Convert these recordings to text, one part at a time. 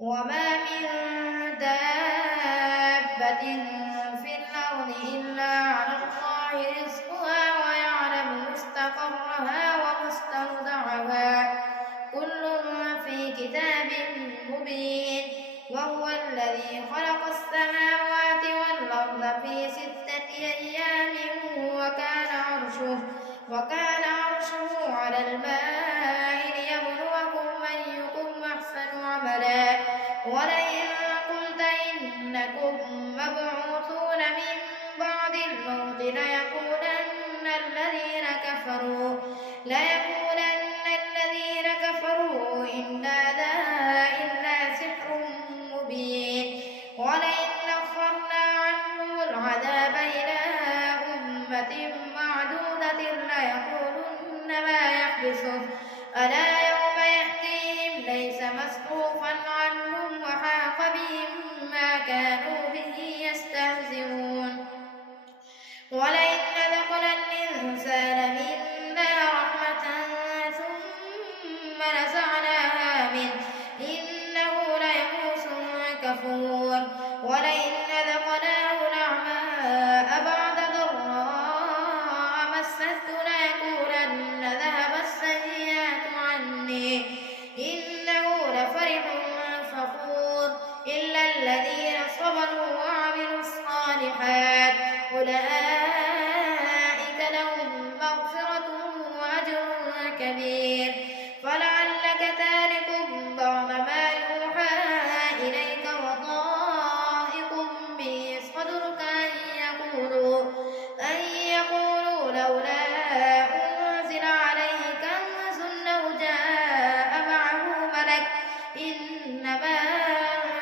وما من دابة في الأرض إلا على الله رزقها ويعلم مستقرها ومستودعها كل في كتاب مبين. وهو الذي خلق السماوات والأرض في 6 أيام وكان عرشه على الماء ليبلوكم أيكم أحسن عملا. ولئن قلت إنكم مبعوثون من بعد الموت ليقولن الذين كفروا إن هذا إلا سحر مبين. ولئن أخرنا عنهم العذاب إلى أمة معدودة ليقولن ما يحبسه ألا يوم يأتيهم ليس مصروفا عنهم وحاق بهم ما كانوا به يستهزئون. ولئن أذقنا الإنسان منا رحمة ثم نزعناها منه إنه ليئوس كفور. ولئن أذقناه نعماء بعد ضراء مسته ليقولن ذهب السيئات عني إنه لفرح فخور. إلا الذين صبروا وعملوا الصالحات أولئك لهم مغفرة وأجر كبير. فلعلك تارك بعض ما يوحى إليك وضائق به صدرك أن يقولوا لولا أنزل عليه كنز أو جاء معه ملك إنما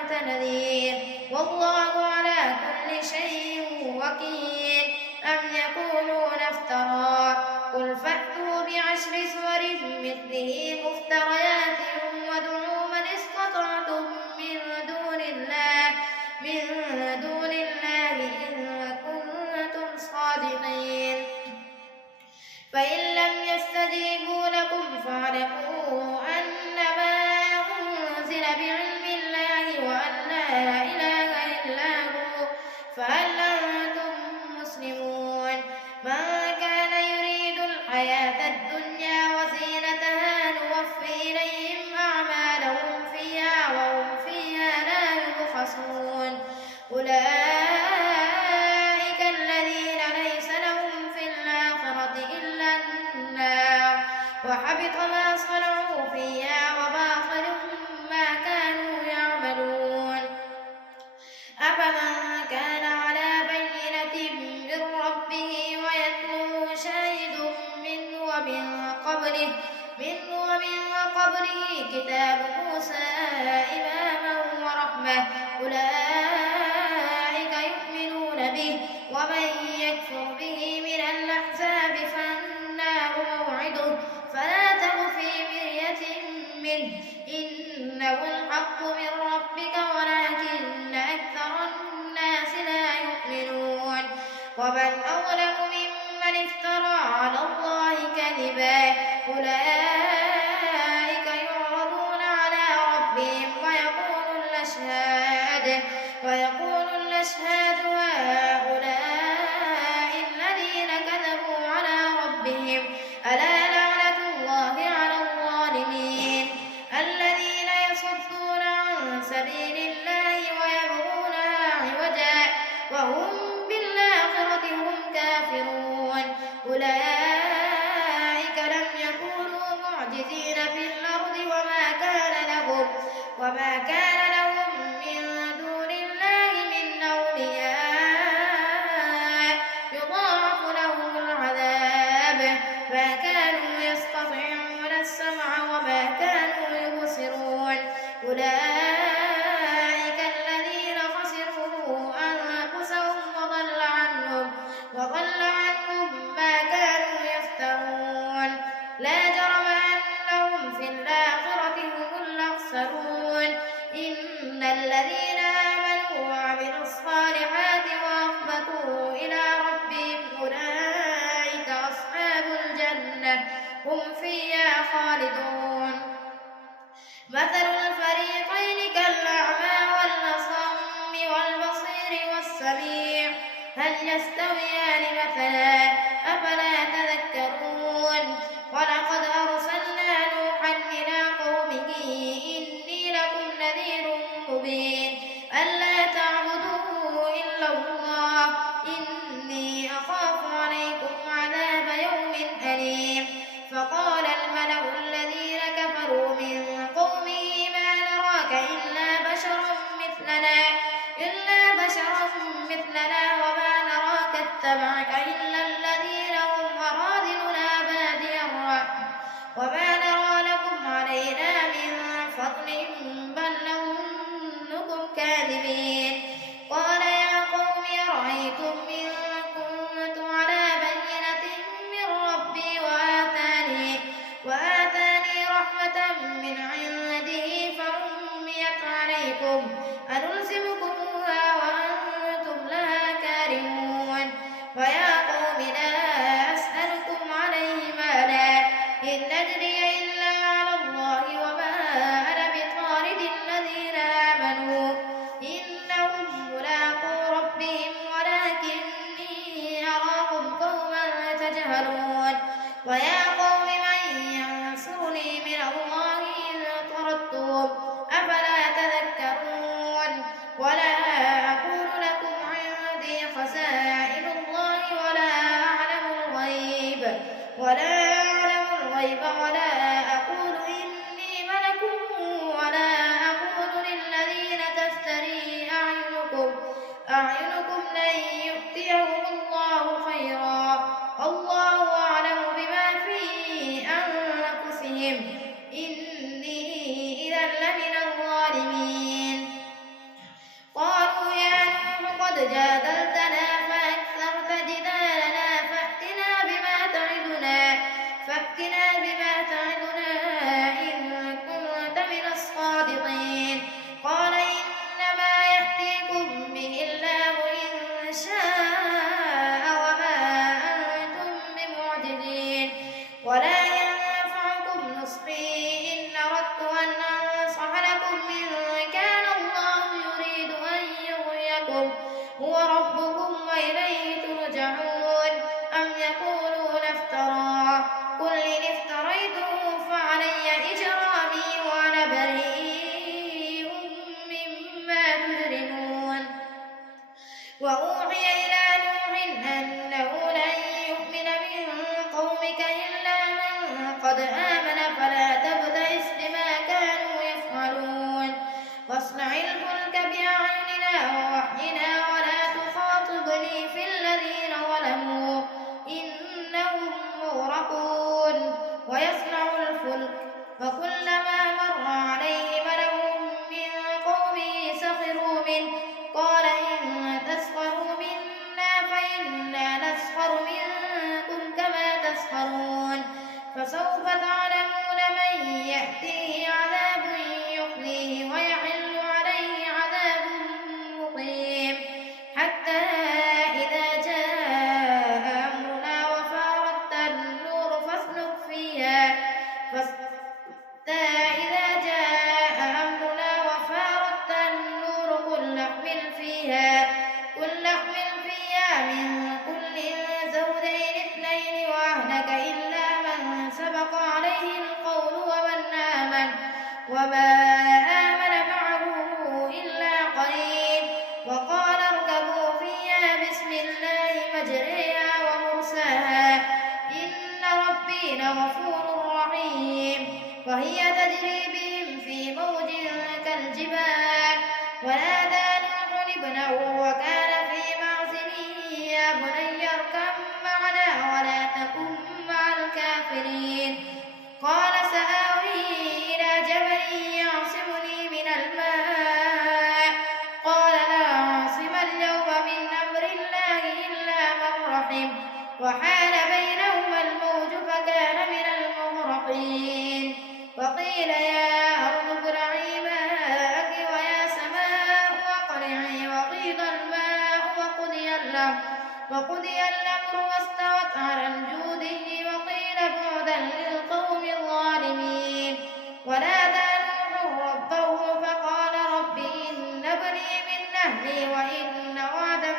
أنت نذير والله على كل شيء وكيل. أم يقولون افتراه قل فأتوا ب10 سور مثله مفتريات وادعوا من استطعتم من دون الله إن كنتم صادقين. فإن لم يستجيبوا لكم فاعلموا أنما أنزل بعلم الله وأن لا إله إلا هو فهل أنتم مسلمون. من كان يريد الحياة الدنيا وزينتها نوفي إليهم أعمالهم فيها وهم فيها لا يبخسون. أولئك الذين ليس لهم في الآخرة إلا النار وحبط ما صنعوا فيها وباطل ما كانوا يعملون. أفمن كان على بينة من ربه ويتلوه شاهد منه ومن قبله كتاب موسى إماما ورحمة أولئك يؤمنون به. ومن يكفر به من الأحزاب فالنار موعده فلا تك في مرية منه إنه الحق من ربك ولكن أكثر الناس لا يؤمنون. ومن أظلم ممن افترى على الله كذبا أولئك يعرضون على ربهم ويقول الأشهاد هؤلاء الذين كذبوا على ربهم ألا لعنة الله على الظالمين الذين يصدون عن سبيل الله ويبغونها عوجا وهم بالآخرة هم كافرون. أولئك لم يكونوا معجزين في الأرض وما كان لهم من دون الله من أولياء يضاعف لهم العذاب ما كانوا يستطيعون السمع وما كانوا يبصرون. أولئك الذين خسروا أنفسهم السميع هل يستويان مثلا أفلا تذكرون ولقد أرسلنا نوحا إلى قومه إني لكم نذير مبين ألا تعبدوا إلا الله إني أخاف عليكم عذاب يوم أليم فقال الملأ الذين كفروا من قومه ما نراك إلا بشرا مثلنا وما نراك اتبعك إلا الذين هم أراذلنا بادي الرأي وما نرى لكم علينا من فضل بل نظنكم كاذبين قال يا قوم أرأيتم إن كنت على بينة من ربي وآتاني رحمة من عنده فعميت عليكم أنلزمكموها وأنتم لها كارهون ويا قوم لا أسألكم عليه مالا إن أجري إلا على الله وما أنا بطارد الذين آمنوا إنهم ملاقو ربهم ولكني أراكم قوما تجهلون ويا قوم من ينصرني من الله إن طردتم أفلا تذكرون ولا أقول لكم عندي خزائن الله ولا أعلم الغيب ولا أقول إني ملك ولا أقول للذين تزدري أعينكم لن يؤتيهم الله خيرا الله أعلم بما في أنفسهم إني إذا لمن الظالمين قالوا يا نوح قد جادلتنا فأكثرت جدالنا فأتنا بما تعدنا إن كنت من الصادقين قال إنما يأتيكم به الله إن شاء وما أنتم بمعجزين ولا ينفعكم نصحي إن أردت أن أنصح لكم إن كان الله يريد أن يغويكم هو ربكم وإليه ترجعون أم يقولون افتراه قل إن افتريته فعلي إجرامي وأنا بريء مما تجرمون وأوحي إلى نوح أنه لن يؤمن من قومك إلا من قد آمن فلا تبتئس بما كانوا يفعلون واصنع الفلك بأعيننا ووحينا ولا تخاطبني في الذين ظلموا إنهم مغرقون ويصنع الفلك وكلما مر عليه ملأ من قومه سخروا منه قال إن تسخروا منا فإنا نسخر منكم كما تسخرون فسوف تعلمون من يأتيه عذاب يخزيه ويحل عليه عذاب مقيم حتى إذا جاء أمرنا وفارت النور فاسلك قل احمل فيها من كل زوجين اثنين وأهلك إلا من سبق عليه القول وما آمن معه إلا قليل وقال اركبوا فيها بسم الله مجريها ومرساها إن ربي لغفور رحيم وهي تجري بهم في موج كالجبال ونادى نوح ابنه وكان في معزل يا بني اركب معنا ولا تكن مع الكافرين قال سآوي إلى جبل يعصمني من الماء قال لا عاصم اليوم من أمر الله إلا من رحم وحال بينهما الموج فكان من المغرقين وقيل يا أرض ابلعي ماءك ويا سماء أقلعي وغيض الماء وقضي الأمر واستوت على الجوده وقيل بعدا للقوم الظالمين ونادى نوح ربه فقال رب إن ابني من أهلي وإن وعدك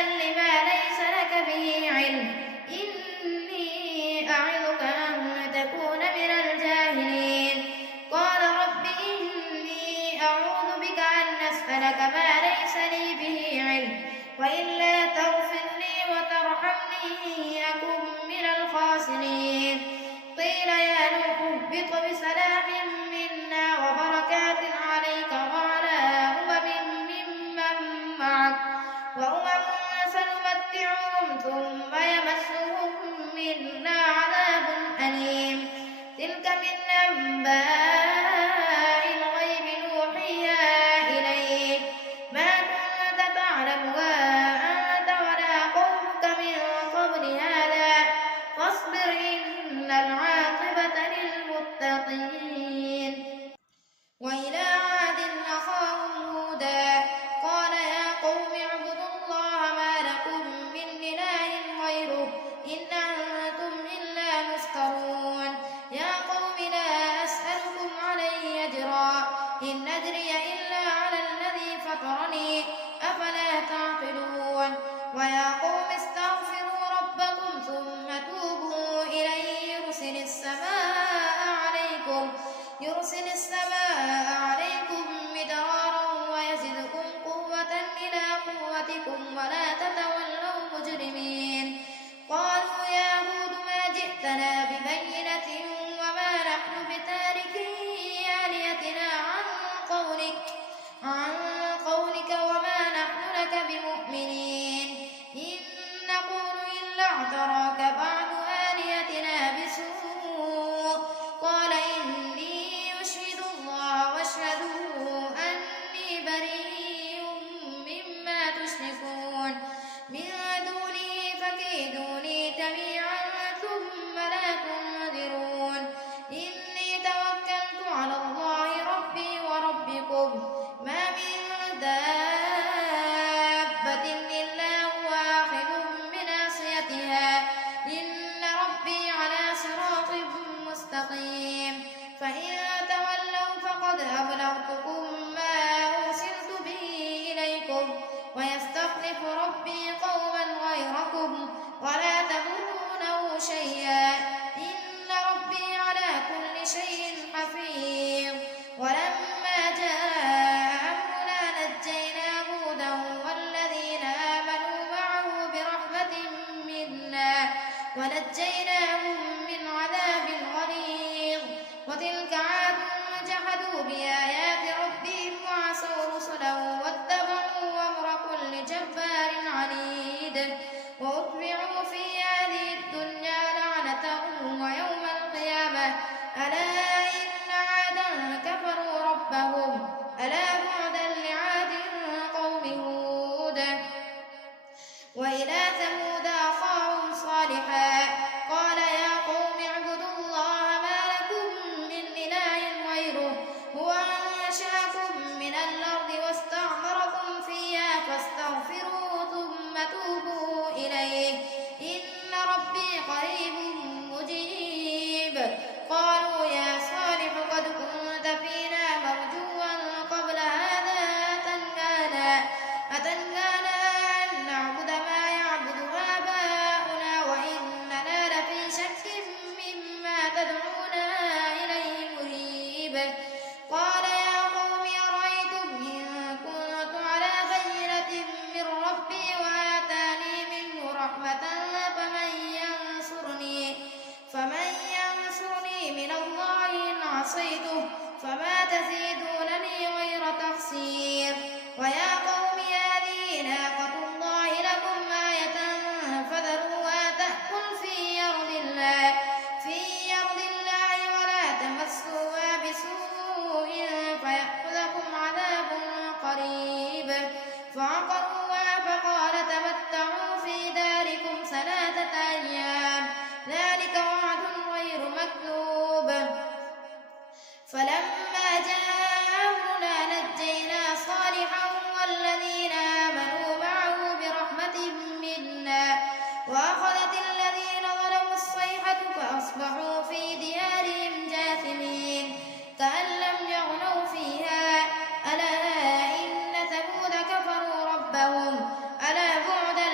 تسألني ما ليس لك به علم، إني أعظك أن تكون من الجاهلين. قال رب إني أعوذ بك أن أسألك ما ليس لي به علم، وإلا تغفر لي وترحمني أكن من الخاسرين. قيل يا نوح اهبط بسلام منا وبركات عليك وعلى ممن معك، سنمتعهم ثم يمسهم منا عذاب أليم. تلك من أنباء الغيب نوحيها إليك، ما كنت تعلمها أنت ولا قومك من قبل هذا، فاصبر إن العاقبة للمتقين. وإلى عاد أخاهم هودا قال يا قوم اعبدوا الله ما لكم من إله غيره إن أنتم إلا مفترون. يا قوم لا أسألكم عليه أجرا، إن أجري إلا على الذي فطرني، أفلا تعقلون. ويا قوم استغفروا ربكم ثم توبوا إليه يرسل السماء عليكم مدرارا ويزدكم قوة إلى قوتكم ولا تتولوا مجرمين. قالوا يا هود ما جئتنا ببينة وما نحن بتاركي آلهتنا عن قولك وما نحن لك بمؤمنين، إن نقول إلا اعتراك بعض آلهتنا بسوء. قال إني أشهد الله واشهدوا أني بريء مما تشركون من دونه فكيدوني جميعا ثم لا تنذرون. إني توكلت على الله ربي وربكم ما من دابة إلا هو آخذ بناصيتها إن ربي على صراط مستقيم. فإن تولوا فقد أبلغتكم ما أرسلت به إليكم ويستخلف ربي قوما غيركم ولا تضرونه شيئا إن ربي على كل شيء حفيظ. ولما جاء أمرنا نجينا هودا والذين آمنوا معه برحمة منا ونجيناهم من عذاب غليظ. وتلك عاد جحدوا بآيات ربهم وعصوا رسله واتبعوا أمر كل جبار عنيد. وأتبعوا في هذه الدنيا لعنة ويوم القيامة ألا إن عادا كفروا ربهم ألا بعدا لعاد قوم هود. وإلى ثمود أخاهم صالحا قال يا قوم اعبدوا الله ما لكم من إله غيره هو أنشأكم من الأرض واستعمركم فيها فاستغفروه ثم توبوا إليه إن ربي قريب مجيب. قالوا يا صالح قد كنت فينا مرجوا قبل هذا أتنهانا أن نعبد ما يعبد آباؤنا وإننا لفي شك مما تدعونا إليه مريب. قال يا قوم أرأيتم إن كنت على بينة من ربي وآتاني منه رحمة فمن ينصرني من الله إن عصيته فما تزيدونني غير تخسير. ويا قوم هذه ناقة الله لكم آية فذروها تأكل في أرض الله ولا تمسوها بسوء فيأخذكم عذاب قريب. فعقروها فقال تمتعوا في داركم 3 أيام ذلك وعد غير مكذوب. فلما جاء أمرنا نجينا صالحا والذين آمنوا معه برحمة منا وأخذت الذين ظلموا الصيحة فأصبحوا في ديارهم جاثمين كأن لم يغنوا فيها ألا إن ثمود كفروا ربهم ألا بعدا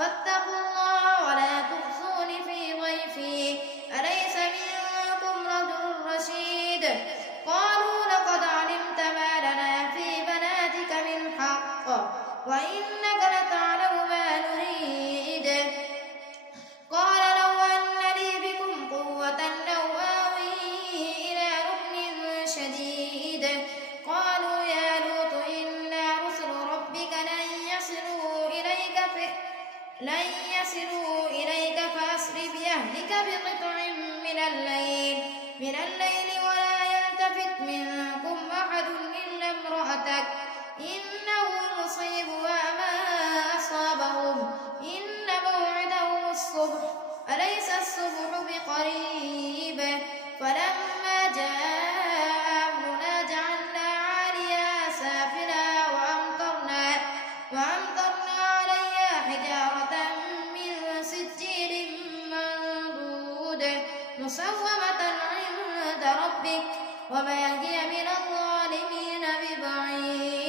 فاتقوا الله ولا تخزون في ضيفي أليس منكم رجل رشيد قالوا لقد علمت ما لنا في بناتك من حق وإنك لتعلم ما نريد قال لو أن لي بكم قوة لو آوي إلى ركن شديد قالوا يا لوط إنا رسل ربك لن يصلوا إليك فأسر بأهلك بقطع من الليل ولا يلتفت منكم أحد إلا امرأتك إنه مصيبها ما أصابهم إن موعدهم الصبح أليس الصبح بقريب فلما جاء أمرنا جعلنا عاليها سافلها وأمطرنا عليها حجارة من سجيل منضود مسومة عند ربك وما هي من الظالمين ببعيد